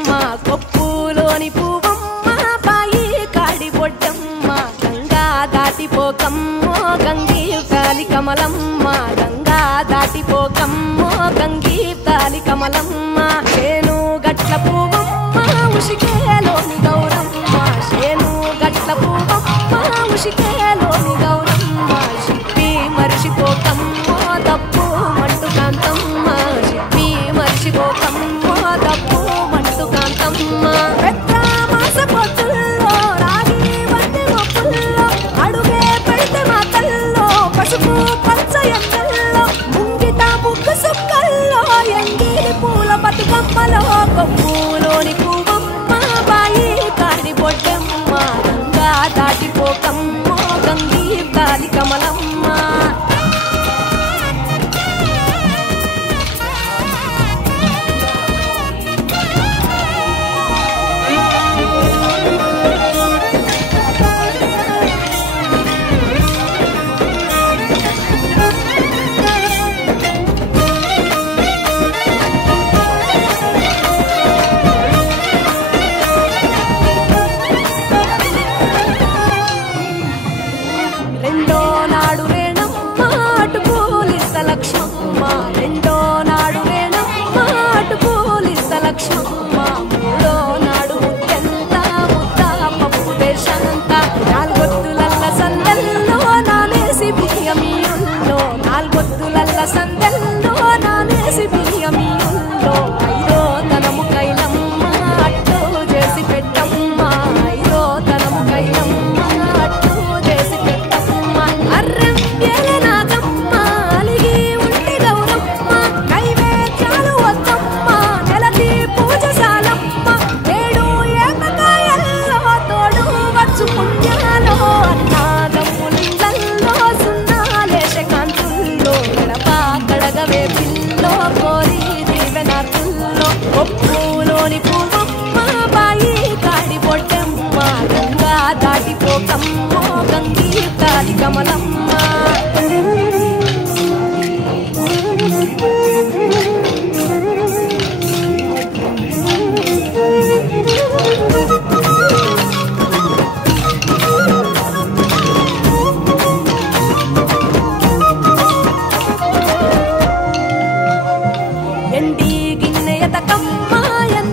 బతుకమ్మ కొప్పులోని పువ్వమ్మ బాయి కాడి బొడ్డమ్మ గంగా దాటిపోకమ్మో గంగి తాలి కమలమ్మ గంగా దాటిపోకమ్మో గంగి తాలి కమలమ్మ చేను గట్ల పువ్వమ్మ ఉషికేలోని గౌరమ్మ చేను గట్ల పువ్వమ్మ ఉషికేలోని గౌరమ్మ చిప్పి మరిచిపోకమ్మో తప్పు మంటు కాంతమ్మ చిప్పి మరిచిపోకమ్మో తప్పు మంటు కాంతమ్మ పెద్ద మాస పొత్తుల్లో రాగి వంటి మొప్పుల్లో అడుగే పెడితే మాతల్లో పసుపు పచ్చ ఎండల్లో ముంగిట ముగ్గు సుక్కల్లో ఎంగిలి పూల బతుకమ్మలో కొప్పులోని పువ్వమ్మ బాయి కాడి బొడ్డమ్మ గంగా దాటిపోకమ్మ